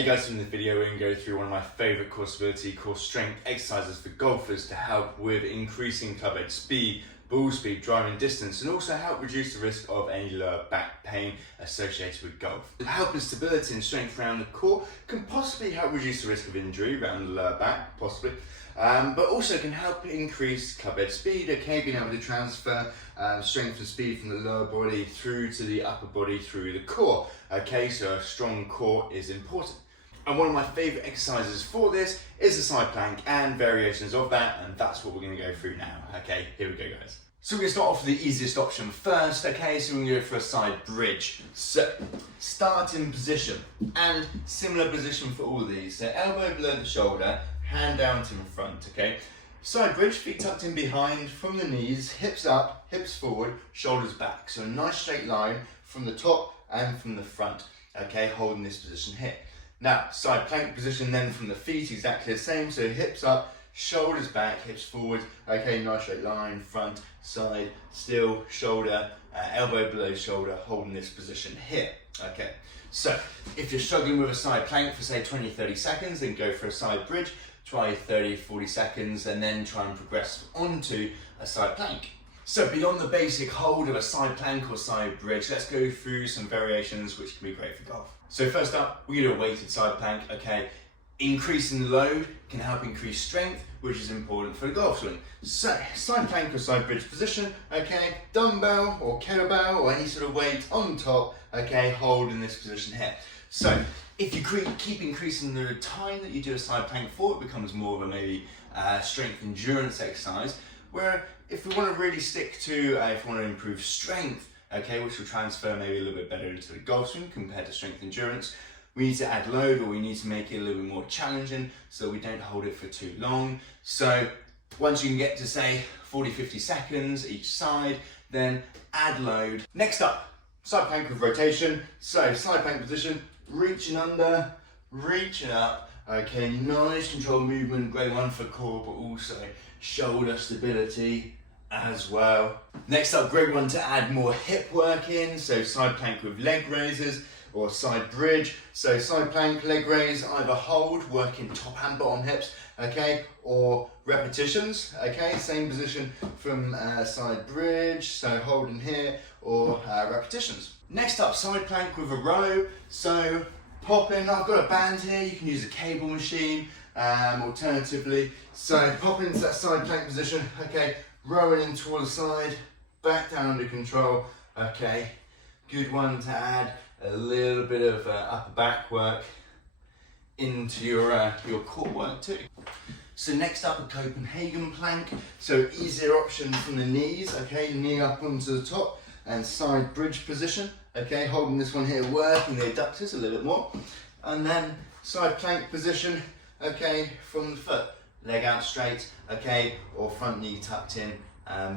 Hey guys, in this video we're going to go through one of my favourite core stability, core strength exercises for golfers to help with increasing club head speed, ball speed, driving distance, and also help reduce the risk of any lower back pain associated with golf. The help with stability and strength around the core can possibly help reduce the risk of injury around the lower back, possibly, but also can help increase club head speed, okay, being able to transfer strength and speed from the lower body through to the upper body through the core, okay, so a strong core is important. And one of my favourite exercises for this is the side plank and variations of that, and that's what we're going to go through now. Okay, here we go guys. So we're going to start off with the easiest option first, okay, so we're going to go for a side bridge. So, starting position, and similar position for all of these. So elbow below the shoulder, hand down to the front, okay. Side bridge, feet tucked in behind from the knees, hips up, hips forward, shoulders back. So a nice straight line from the top and from the front, okay, holding this position here. Now, side plank position then from the feet, exactly the same. So hips up, shoulders back, hips forward. Okay, nice straight line, front, side, still, shoulder, elbow below shoulder, holding this position here. Okay, so if you're struggling with a side plank for say 20-30 seconds, then go for a side bridge. Try 30-40 seconds and then try and progress onto a side plank. So beyond the basic hold of a side plank or side bridge, let's go through some variations which can be great for golf. So first up, we're going to do a weighted side plank, okay. Increasing the load can help increase strength, which is important for a golf swing. So, side plank or side bridge position, okay, dumbbell or kettlebell or any sort of weight on top, okay, hold in this position here. So, if you keep increasing the time that you do a side plank for, it becomes more of a maybe strength endurance exercise, where if we want to really stick to, if we want to improve strength, okay, which will transfer maybe a little bit better into the golf swing compared to strength endurance, we need to add load, or we need to make it a little bit more challenging so we don't hold it for too long. So once you can get to say 40-50 seconds each side, then add load. Next up, side plank with rotation. So side plank position, reaching under, reaching up. Okay, nice controlled movement, great one for core, but also shoulder stability as well. Next up, great one to add more hip work in. So side plank with leg raises or side bridge. So side plank, leg raise, either hold, working top and bottom hips, okay, or repetitions, okay, same position from side bridge, so holding here, or repetitions. Next up, side plank with a row. So pop in, I've got a band here, you can use a cable machine, alternatively. So pop into that side plank position, okay, rowing in toward the side, back down under control, okay, good one to add a little bit of upper back work into your core work too. So next up, a Copenhagen plank. So easier option from the knees, okay, knee up onto the top and side bridge position, okay, holding this one here, working the adductors a little bit more, and then side plank position, okay, from the foot, leg out straight, okay, or front knee tucked in,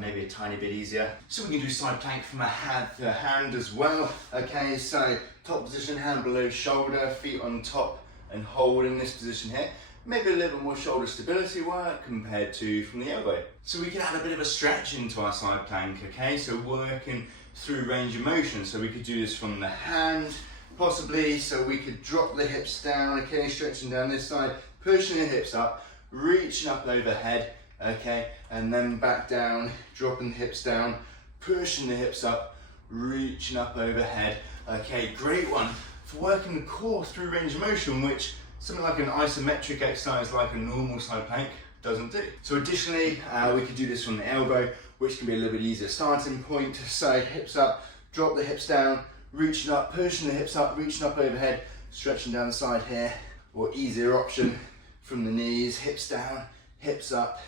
maybe a tiny bit easier. So we can do side plank from a hand as well, okay, so top position, hand below shoulder, feet on top, and hold in this position here. Maybe a little bit more shoulder stability work compared to from the elbow. So we can add a bit of a stretch into our side plank, okay, so working through range of motion. So we could do this from the hand, possibly, so we could drop the hips down, okay, stretching down this side, pushing the hips up, reaching up overhead, okay, and then back down, dropping the hips down, pushing the hips up, reaching up overhead. Okay, great one for working the core through range of motion, which something like an isometric exercise like a normal side plank doesn't do. So additionally, we could do this from the elbow, which can be a little bit easier starting point. So hips up, drop the hips down, reaching up, pushing the hips up, reaching up overhead, stretching down the side here, or easier option from the knees, hips down, hips up,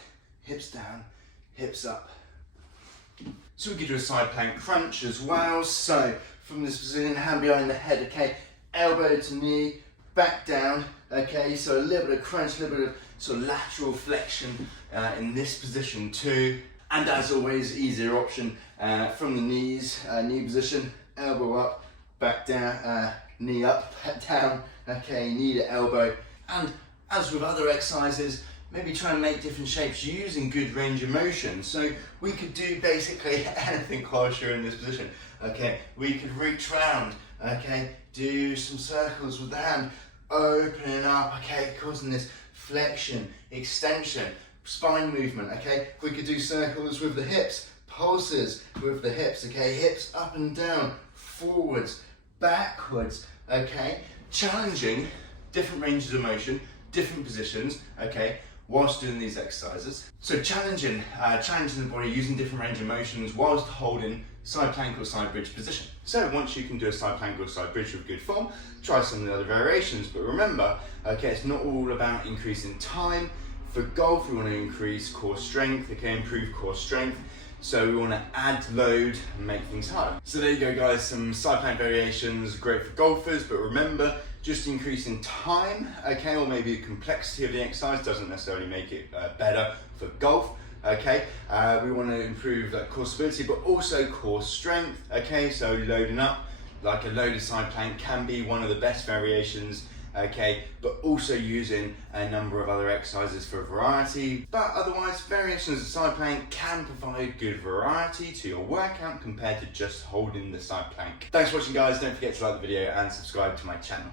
hips down, hips up. So we could do a side plank crunch as well. So from this position, hand behind the head, okay, elbow to knee, back down, okay, so a little bit of crunch, a little bit of sort of lateral flexion in this position too. And as always, easier option from the knees, knee position, elbow up, back down, knee up, back down, okay, knee to elbow. And as with other exercises, maybe try and make different shapes using good range of motion. So we could do basically anything whilst you're in this position. Okay, we could reach round, okay, do some circles with the hand, opening up, okay, causing this flexion, extension, spine movement, okay. We could do circles with the hips, pulses with the hips, okay, hips up and down, forwards, backwards, okay. Challenging different ranges of motion, different positions, okay, whilst doing these exercises. So challenging the body using different range of motions whilst holding side plank or side bridge position. So once you can do a side plank or side bridge with good form, try some of the other variations. But remember, okay, it's not all about increasing time. For golf, we want to increase core strength, okay, improve core strength. So we want to add load and make things harder. So there you go, guys, some side plank variations, great for golfers, but remember, just increasing time, okay, or maybe the complexity of the exercise doesn't necessarily make it better for golf, okay. We want to improve core stability, but also core strength, okay, so loading up, like a loaded side plank can be one of the best variations, okay, but also using a number of other exercises for variety. But otherwise, variations of side plank can provide good variety to your workout compared to just holding the side plank. Thanks for watching, guys. Don't forget to like the video and subscribe to my channel.